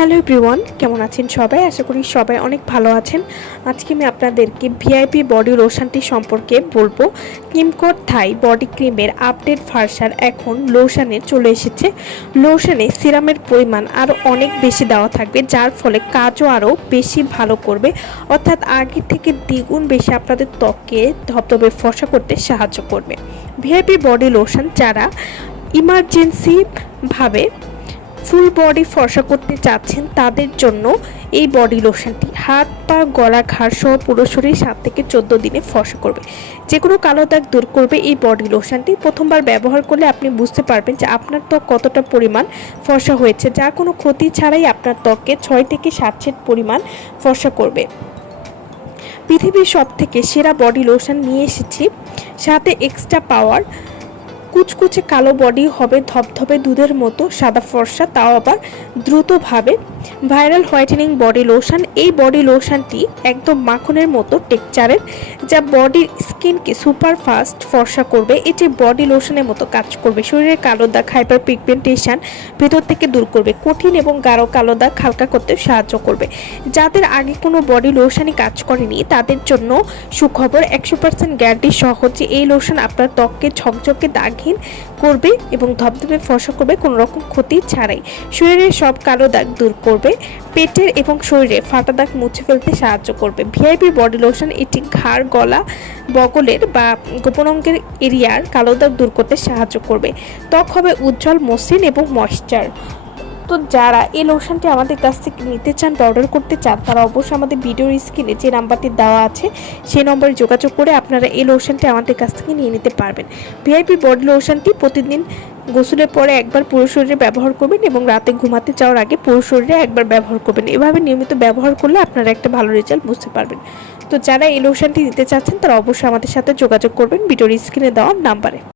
Hello everyone, কেমন আছেন সবাই? আশা করি সবাই অনেক ভালো আছেন। আজকে আমি আপনাদেরকে ভিআইপি বডি লোশনটি সম্পর্কে বলব। কিমকোট থাই বডি ক্রিমের আপডেট ভার্সার এখন লোশানে চলে এসেছে। লোশানে সিরামের পরিমাণ আরও অনেক বেশি দেওয়া থাকবে, যার ফলে কাজও আরও বেশি ভালো করবে। অর্থাৎ আগে থেকে দ্বিগুণ বেশি আপনাদের ত্বককে ধবধবে ফসা করতে সাহায্য করবে। ভিআইপি বডি লোশন যারা ইমার্জেন্সি ভাবে ফুল বডি ফর্সা করতে চাচ্ছেন তাদের জন্য এই বডি লোশনটি। হাত, পা, গলা, ঘাড় সহ পুরো শরীর সাত থেকে চোদ্দ দিনে ফর্সা করবে। যে কোনো কালো দাগ দূর করবে এই বডি লোশনটি। প্রথমবার ব্যবহার করলে আপনি বুঝতে পারবেন যে আপনার ত্বক কতটা পরিমাণ ফর্সা হয়েছে, যা কোনো ক্ষতি ছাড়াই আপনার ত্বককে ছয় থেকে সাত সেট পরিমাণ ফর্সা করবে। পৃথিবীর সব থেকে সেরা বডি লোশন নিয়ে এসেছি, সাথে এক্সট্রা পাওয়ার কুচকুচে কালো বডি হবে ধবধবে দুধের মতো, সাদা ফর্সা, তাও আবার দ্রুতভাবে। ভাইরাল হোয়াইটেনিং বডি লোশন, এই বডি লোশনটি একদম মাখনের মতো টেক্সচারের, যা বডির স্কিনকে সুপার ফাস্ট ফর্সা করবে। এটি বডি লোশনের মতো কাজ করবে। শরীরের কালো দাগ হাইপার পিগমেন্টেশন ভেতর থেকে দূর করবে। কঠিন এবং গাঢ় কালো দাগ হালকা করতে সাহায্য করবে। যাদের আগে কোনো বডি লোশনই কাজ করেনি, তাদের জন্য সুখবর একশো পার্সেন্ট গ্যারান্টি সহজে এই লোশন আপনার ত্বককে, ঝকঝকে দাগহীন করবে এবং ধবধবে ফসা করবে কোনো রকম ক্ষতি ছাড়াই। শরীরের সব কালো দাগ দূর করবে, পেটের এবং শরীরে ফাটা দাগ মুছে ফেলতে সাহায্য করবে। ভিআইপি বডি লোশন, এটি ঘাড়, গলা, বগলের বা গোপন অঙ্গের এরিয়ার কালো দাগ দূর করতে সাহায্য করবে। ত্বক হবে উজ্জ্বল, মসৃণ এবং ময়শ্চার তো যারা এই লোশনটি আমাদের কাছ থেকে নিতে চান বা অর্ডার করতে চান, তারা অবশ্যই আমাদের ভিডিওর স্ক্রিনে যে নাম্বারটি দেওয়া আছে, সেই নম্বরে যোগাযোগ করে আপনারা এই লোশনটি আমাদের কাছ থেকে নিয়ে নিতে পারবেন। ভিআইপি বডি লোশনটি প্রতিদিন গোসলের পরে একবার পুরো শরীরে ব্যবহার করবেন এবং রাতে ঘুমাতে যাওয়ার আগে পুরো শরীরে একবার ব্যবহার করবেন। এভাবে নিয়মিত ব্যবহার করলে আপনারা একটা ভালো রেজাল্ট বুঝতে পারবেন। তো যারা এই লোশনটি নিতে চাচ্ছেন, তারা অবশ্যই আমাদের সাথে যোগাযোগ করবেন ভিডিওর স্ক্রিনে দেওয়ার নাম্বারে